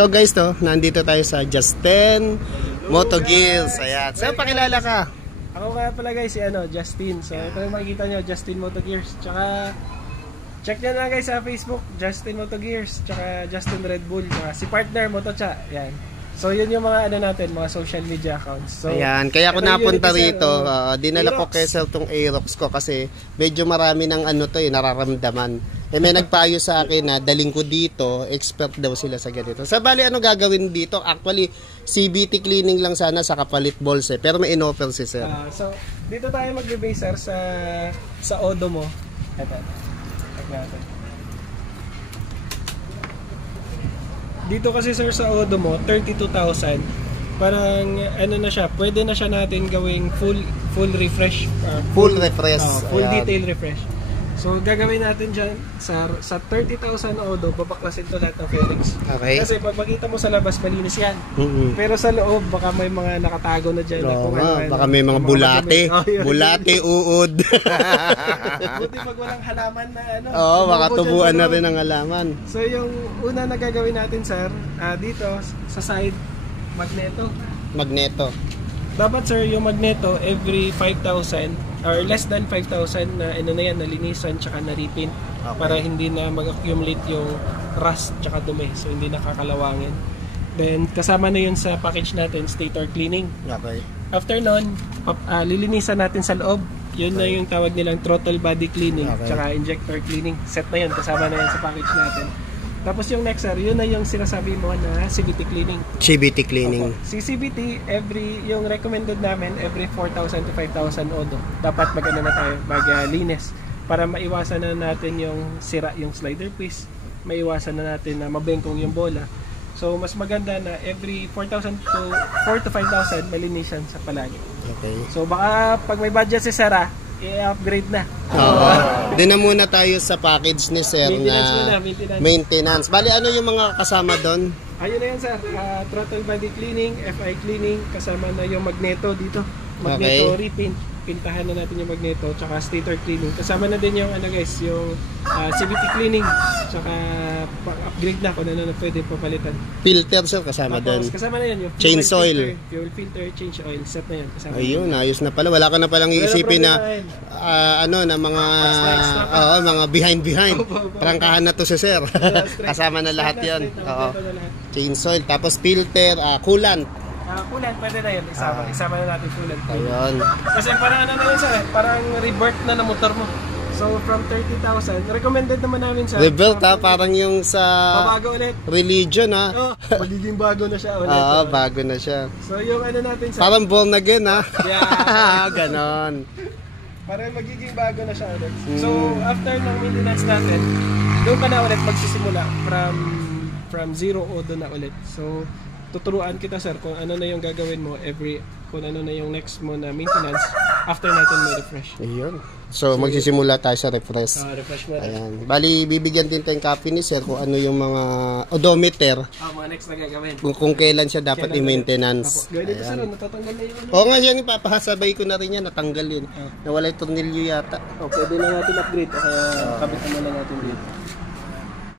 Ito guys, nandito tayo sa Justin Moto Gears. Ayan. Sir, pakilala ka. Ako nga pala guys, si Justin. So ito yung makikita nyo, Justin Moto Gears. Tsaka check nyo na guys sa Facebook, Justin Moto Gears. Tsaka Justin Red Bull. Tsaka si partner Motocha. Ayan. So yun yung mga natin, mga social media accounts. So, ayan, kaya ako napunta rito, dinala ko kay Sir tong Aerox ko kasi medyo marami ng nararamdaman. May nagpayo sa akin na daling ko dito, expert daw sila sa ganito. Sa bali, ano gagawin dito? Actually, CVT cleaning lang sana sa kapalit balls pero may in-offer si Sir. So, dito tayo mag-base sir sa Odo mo. Ito. Dito kasi sir sa Odo mo, 32,000. Parang na siya, pwede na siya natin gawing full refresh. Full refresh. Full detail refresh. So gagawin natin dyan sa 30,000 Odo, babaklasin to lahat ng fairings. Okay. Kasi pag makita mo sa labas, malinis yan. Pero sa loob, baka may mga nakatago na dyan. Baka may mga bulate. Bulate, uod. Buti pag walang halaman na baka tubuan na rin ang halaman. So yung una na gagawin natin sir, dito sa side, magneto. Dapat sir, yung magneto every 5,000 or less than 5,000 na nalinisan tsaka na-repaint, para hindi na mag-accumulate yung rust tsaka dumi, so hindi nakakalawangin. Then kasama na yun sa package natin, stator cleaning. Okay. After nun, lilinisan natin sa loob. Yun na yung tawag nilang throttle body cleaning, tsaka injector cleaning. Set na yun, kasama na yun sa package natin. Tapos yung next sir, yun na yung sinasabi mo na CVT cleaning. CVT cleaning. Si CVT, yung recommended namin, every 4,000 to 5,000 Odo. Dapat na tayo, maglinis. Para maiwasan na natin yung sira yung slider piece. Maiwasan na natin na mabengkong yung bola. So, mas maganda na every 4,000 to 4 to 5,000 malinisan sa palagi. Okay. So, baka pag may budget si Sarah, i-upgrade na. Doon na muna tayo sa package ni Sir maintenance. Bali, ano yung mga kasama doon? Ayun na yan sir, throttle body cleaning, FI cleaning, kasama na yung magneto dito. Magneto repaint, pintahan na natin yung magneto, tsaka stator cleaning. Kasama na din yung yung CVT cleaning, tsaka upgrade na kung ano na pwede papalitan. Filter sir, kasama doon. Kasama na yan yung change oil. Fuel filter, change oil, set na yan. Kasama ayun, ayos na pala. Wala ka na palang iisipin na na mga mga behind. Prangkahan na to si Sir. Kasama na lahat 'yon. Change oil, tapos filter, coolant. Coolant, pwede na yun. Isama na natin coolant. Ayun. Kasi parang na yun sir, parang revert na motor mo. So from 30,000, recommended naman namin siya. Revert parang yung sa bago ulit. Religion Magiging bago na siya ulit. Bago na siya. So yung natin sir, parang born again Yeah. Ganon. Parang magiging bago na siya ulit. So after ng maintenance natin, doon ka na ulit magsisimula from zero Odo na ulit. So tuturuan kita sir kung ano na yung gagawin mo kung ano na yung next mo na maintenance after natin may refresh. Ayun. So magsisimula tayo sa refresh. Refresh mo. Ayan. Bali, bibigyan din tayong copy ni Sir kung ano yung mga odometer. Mga next na gagawin. Kung kailan siya dapat i-maintenance. Gawin dito sir, natatanggal na yun. Oo nga, yan ipapahasabay ko na rin yan, natanggal yun. Nawala yung tornilyo yata. Pwede na natin upgrade kaya kabit naman lang natin dito.